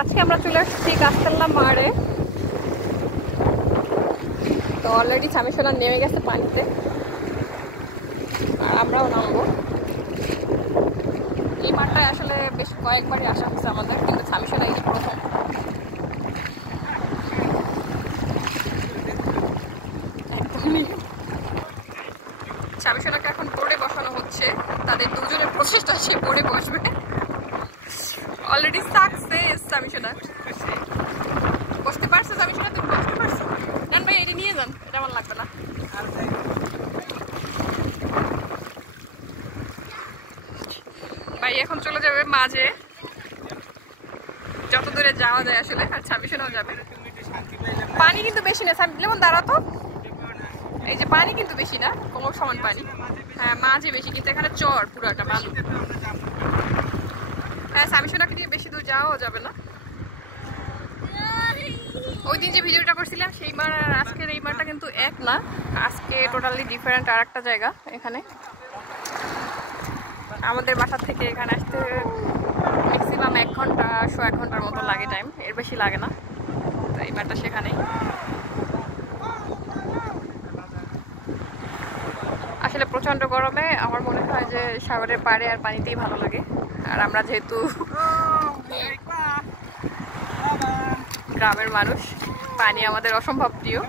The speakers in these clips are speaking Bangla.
আজকে আমরা চলে আসছি কাস্তেল্লা মারে। তো অলরেডি ছামিসোনা নেমে গেছে পানিতে, আর আমরাও নামবো। এই মাঠটায় আসলে বেশ কয়েকবারই আসা হচ্ছে আমাদের, কিন্তু ছামিসোনা এই প্রথম। একদমই ছামিসোনাকে এখন বোর্ডে বসানো হচ্ছে, তাদের দুজনের প্রচেষ্টা সে বোর্ডে বসবে। অলরেডি সাকসেস ছামিসোনা। বসতে পারছো ছামিসোনা? তুমি বসতে পারছো? না ভাই, এটি নিয়ে যান, এটা আমার লাগবে না। ভাই এখন চলে যাবে মাঝে, যত দূরে যাওয়া যায় আসলে, আর ছামিসোনাও যাবে। পানি কিন্তু বেশি না, যেমন দাঁড়া তো, এই যে পানি কিন্তু বেশি না, কোমর সমান পানি। হ্যাঁ মাঝে বেশি, কিন্তু এখানে চর পুরাটা বালু। হ্যাঁ ছামিসোনাকে নিয়ে বেশি দূর যাওয়াও যাবে না। ওই দিন যে ভিডিওটা করছিলাম সেই মার আর আজকের এই মারটা কিন্তু এক না, আজকে টোটালি ডিফারেন্ট আর একটা জায়গা। এখানে আমাদের বাসা থেকে এখানে আসতে ম্যাক্সিমাম 1 ঘন্টা 1 ঘন্টার মতো লাগে টাইম, এর বেশি লাগে না। তো এই মারটা সেখানেই। আসলে প্রচন্ড গরমে আমার মনে হয় যে সাগরের পাড়ে আর পানিতেই ভালো লাগে। আর আমরা যেহেতু গ্রামের মানুষ, পানি আমাদের অসম্ভব প্রিয়।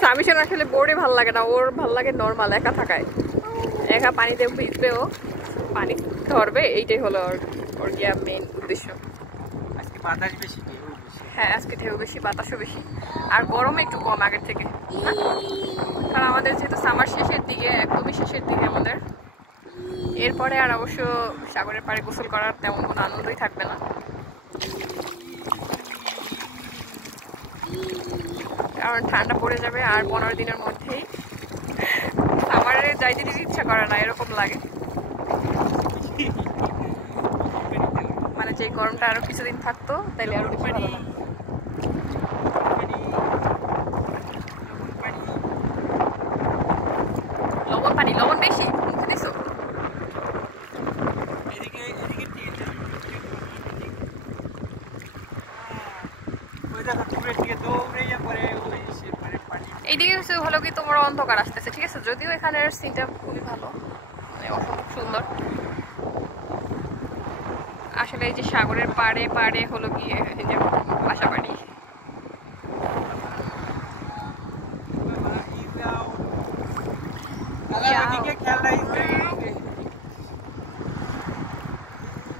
ছামিসোনা আসলে বোর্ডে ভালো লাগে না, ওর ভালো লাগে নর্মাল একা থাকায়। একা পানিতে ভিজবেও, পানি ধরবে, এইটাই হলো ওর গিয়া মেইন উদ্দেশ্য। হ্যাঁ আজকে ঢেউ বেশি, বাতাসও বেশি, আর গরম একটু কম আগের থেকে। কারণ আমাদের যেহেতু সামার শেষের দিকে, একদমই শেষের দিকে আমাদের, এরপরে আর অবশ্য সাগরের পাড়ে গোসল করার তেমন কোনো আনন্দই থাকবে না। কারণ ঠান্ডা পড়ে যাবে আর 15 দিনের মধ্যেই। সামারে যাইতে দিতে ইচ্ছা করে না, এরকম লাগে। মানে যে গরমটা আরো কিছুদিন থাকতো তাইলে আরো বেশি ভালো লাগতো। লবণ পানি, লবণ বেশি মুখে দিছো? এইদিকে হলো কি তোমার অন্ধকার আসতেছে, ঠিক আছে, যদিও এখানের সিনটা খুবই ভালো, মানে অসম্ভব সুন্দর। আসলে এই যে সাগরের পাড়ে পাড়ে হলো গিয়ে যে বাসা বাড়ি।